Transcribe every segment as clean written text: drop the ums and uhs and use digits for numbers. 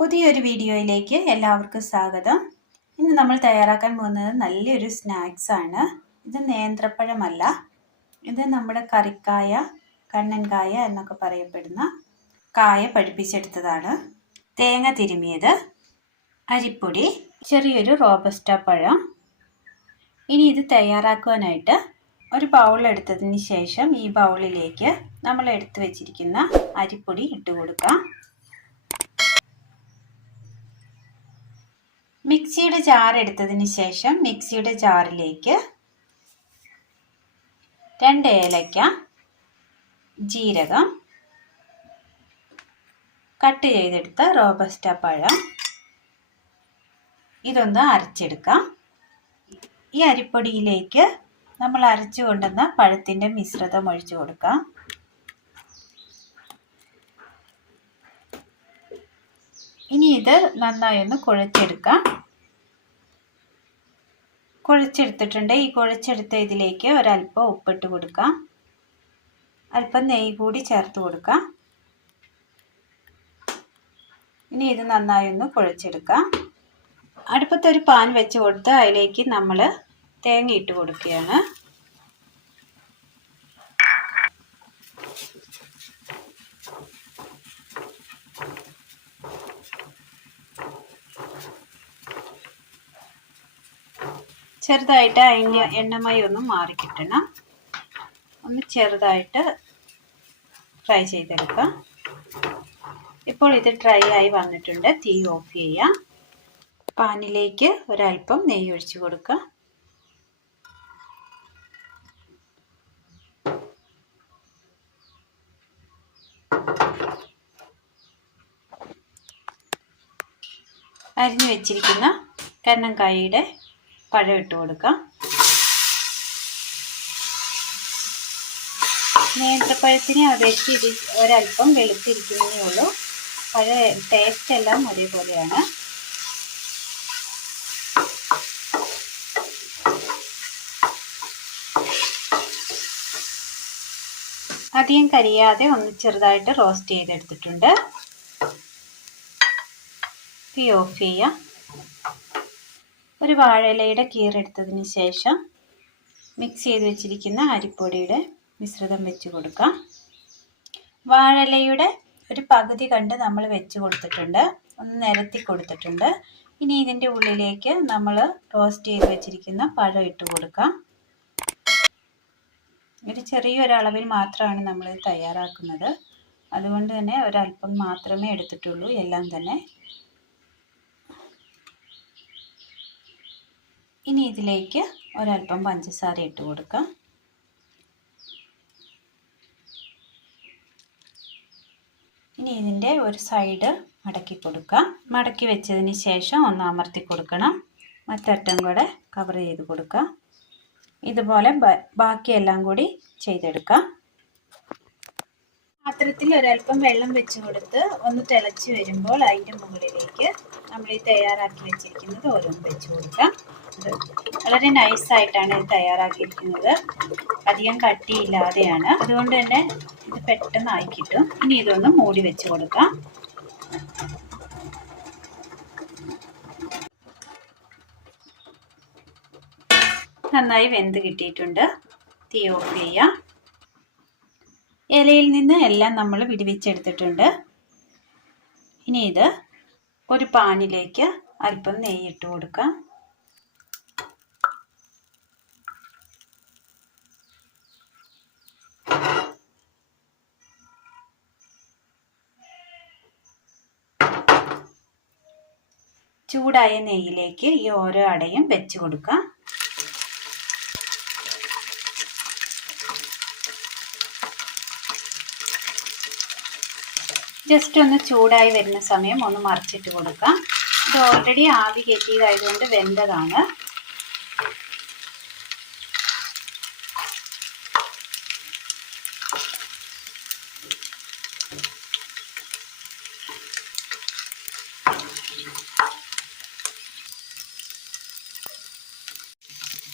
പുതിയൊരു വീഡിയോയിലേക്ക് എല്ലാവർക്കും സ്വാഗതം. ഇന്ന് നമ്മൾ തയ്യാറാക്കാൻ പോകുന്നത് നല്ലൊരു സ്നാക്സ് ആണ്. ഇത് നേന്ത്രപ്പഴമല്ല, ഇത് നമ്മുടെ കറിക്കായ, കണ്ണൻകായ എന്നൊക്കെ പറയപ്പെടുന്ന കായ പഴുപ്പിച്ചെടുത്തതാണ്. തേങ്ങ തിരുമിയത്, അരിപ്പൊടി, ചെറിയൊരു റോബസ്റ്റ പഴം. ഇനി ഇത് തയ്യാറാക്കുവാനായിട്ട് ഒരു ബൗൾ എടുത്തതിന് ശേഷം ഈ ബൗളിലേക്ക് നമ്മൾ എടുത്തു വെച്ചിരിക്കുന്ന അരിപ്പൊടി ഇട്ട് കൊടുക്കാം. മിക്സിയുടെ ജാർ എടുത്തതിന് ശേഷം മിക്സിയുടെ ജാറിലേക്ക് 2 ഏലക്ക, ജീരകം, കട്ട് ചെയ്തെടുത്ത റോബസ്റ്റ പഴം ഇതൊന്ന് അരച്ചെടുക്കാം. ഈ അരിപ്പൊടിയിലേക്ക് നമ്മൾ അരച്ചു കൊണ്ടുവന്ന പഴത്തിൻ്റെ മിശ്രിതം ഒഴിച്ചു കൊടുക്കാം. ഇനി ഇത് നന്നായി ഒന്ന് കുഴച്ചെടുക്കാം. കുഴച്ചെടുത്തിട്ടുണ്ട്. ഈ കുഴച്ചെടുത്ത ഇതിലേക്ക് ഒരല്പം ഉപ്പിട്ട് കൊടുക്കാം. അല്പം നെയ്യ് കൂടി ചേർത്ത് കൊടുക്കാം. ഇനി ഇത് നന്നായി ഒന്ന് കുഴച്ചെടുക്കാം. അടുപ്പത്തൊരു പാൻ വെച്ച് കൊടുത്ത് അതിലേക്ക് നമ്മൾ തേങ്ങ ഇട്ട് കൊടുക്കുകയാണ്. ചെറുതായിട്ട് അതിൻ്റെ എണ്ണമയം ഒന്ന് മാറിക്കിട്ടണം. ഒന്ന് ചെറുതായിട്ട് ഫ്രൈ ചെയ്തെടുക്കാം. ഇപ്പോൾ ഇത് ഡ്രൈ ആയി വന്നിട്ടുണ്ട്. തീ ഓഫ് ചെയ്യാം. പാനിലേക്ക് ഒരല്പം നെയ്യ് ഒഴിച്ചു കൊടുക്കാം. അരിഞ്ഞു വെച്ചിരിക്കുന്ന കണ്ണൻകായയുടെ പഴം ഇട്ട് കൊടുക്കാം. നേന്ത്രപ്പഴത്തിനെ അപേക്ഷിച്ച് ഇത് ഒരല്പം വെളുത്തിരിക്കുന്നതേ ഉള്ളൂ. ടേസ്റ്റ് എല്ലാം ഒരേപോലെയാണ്. അധികം കരിയാതെ ഒന്ന് ചെറുതായിട്ട് റോസ്റ്റ് ചെയ്തെടുത്തിട്ടുണ്ട്. തീ ഓഫ് ചെയ്യാം. ഒരു വാഴയിലയുടെ കീറെടുത്തതിന് ശേഷം മിക്സ് ചെയ്ത് വെച്ചിരിക്കുന്ന അരിപ്പൊടിയുടെ മിശ്രിതം വെച്ച് കൊടുക്കാം. വാഴയിലയുടെ ഒരു പകുതി കണ്ട് നമ്മൾ വെച്ച് കൊടുത്തിട്ടുണ്ട്. ഒന്ന് നിരത്തി കൊടുത്തിട്ടുണ്ട്. ഇനി ഇതിൻ്റെ ഉള്ളിലേക്ക് നമ്മൾ റോസ്റ്റ് ചെയ്ത് വെച്ചിരിക്കുന്ന പഴം ഇട്ട് കൊടുക്കാം. ഒരു ചെറിയൊരളവിൽ മാത്രമാണ് നമ്മൾ തയ്യാറാക്കുന്നത്. അതുകൊണ്ട് തന്നെ ഒരല്പം മാത്രമേ എടുത്തിട്ടുള്ളൂ എല്ലാം തന്നെ. ഇനി ഇതിലേക്ക് ഒരല്പം പഞ്ചസാര ഇട്ട് കൊടുക്കാം. ഇനി ഇതിൻ്റെ ഒരു സൈഡ് മടക്കി കൊടുക്കാം. മടക്കി വെച്ചതിന് ശേഷം ഒന്ന് അമർത്തി കൊടുക്കണം. മറ്ററ്റം കൂടെ കവർ ചെയ്ത് കൊടുക്കാം. ഇതുപോലെ ബാക്കിയെല്ലാം കൂടി ചെയ്തെടുക്കാം. പാത്രത്തിൽ ഒരല്പം വെള്ളം വെച്ച് കൊടുത്ത് ഒന്ന് തിളച്ച് വരുമ്പോൾ അതിൻ്റെ മുകളിലേക്ക് നമ്മൾ ഈ തയ്യാറാക്കി വെച്ചിരിക്കുന്നത് ഓരോന്ന് വെച്ച് കൊടുക്കാം. വളരെ നൈസായിട്ടാണ് ഇത് തയ്യാറാക്കിയിരിക്കുന്നത്. അധികം കട്ടിയില്ലാതെയാണ്. അതുകൊണ്ട് തന്നെ ഇത് പെട്ടെന്നായി കിട്ടും. ഇനി ഇതൊന്ന് മൂടി വെച്ച് കൊടുക്കാം. നന്നായി വെന്ത് കിട്ടിയിട്ടുണ്ട്. തീ ഓഫ് ചെയ്യാം. ഇലയിൽ നിന്ന് എല്ലാം നമ്മൾ വിടുവിച്ചെടുത്തിട്ടുണ്ട്. ഇനി ഇത് ഒരു പാനിലേക്ക് അല്പം നെയ്യിട്ട് കൊടുക്കാം. ചൂടായ നെയ്യിലേക്ക് ഈ ഓരോ അടയും വെച്ച് കൊടുക്കാം. ജസ്റ്റ് ഒന്ന് ചൂടായി വരുന്ന സമയം ഒന്ന് മറിച്ചിട്ട് കൊടുക്കാം. ഇത് ഓൾറെഡി ആവി കയറ്റിയതായതുകൊണ്ട് വെന്തതാണ്.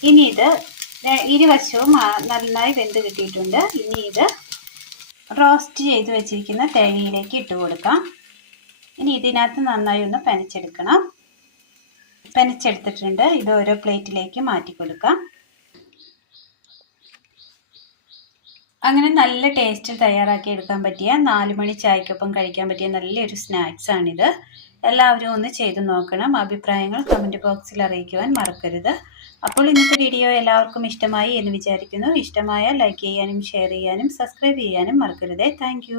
ഇനി ഇത് ഇരുവശവും നന്നായി വെന്ത് കിട്ടിയിട്ടുണ്ട്. ഇനി ഇത് റോസ്റ്റ് ചെയ്ത് വെച്ചിരിക്കുന്ന തേങ്ങയിലേക്ക് ഇട്ട് കൊടുക്കാം. ഇനി ഇതിനകത്ത് നന്നായി ഒന്ന് പെനച്ചെടുക്കണം. പെനച്ചെടുത്തിട്ടുണ്ട്. ഇത് ഓരോ പ്ലേറ്റിലേക്ക് മാറ്റി കൊടുക്കാം. അങ്ങനെ നല്ല ടേസ്റ്റിൽ തയ്യാറാക്കി എടുക്കാൻ പറ്റിയ 4 മണി ചായക്കൊപ്പം കഴിക്കാൻ പറ്റിയ നല്ലൊരു സ്നാക്സ് ആണിത്. എല്ലാവരും ഒന്ന് ചെയ്തു നോക്കണം. അഭിപ്രായങ്ങൾ കമൻറ്റ് ബോക്സിൽ അറിയിക്കുവാൻ മറക്കരുത്. അപ്പോൾ ഇന്നത്തെ വീഡിയോ എല്ലാവർക്കും ഇഷ്ടമായി എന്ന് വിചാരിക്കുന്നു. ഇഷ്ടമായാൽ ലൈക്ക് ചെയ്യാനും ഷെയർ ചെയ്യാനും സബ്സ്ക്രൈബ് ചെയ്യാനും മറക്കരുതേ. താങ്ക്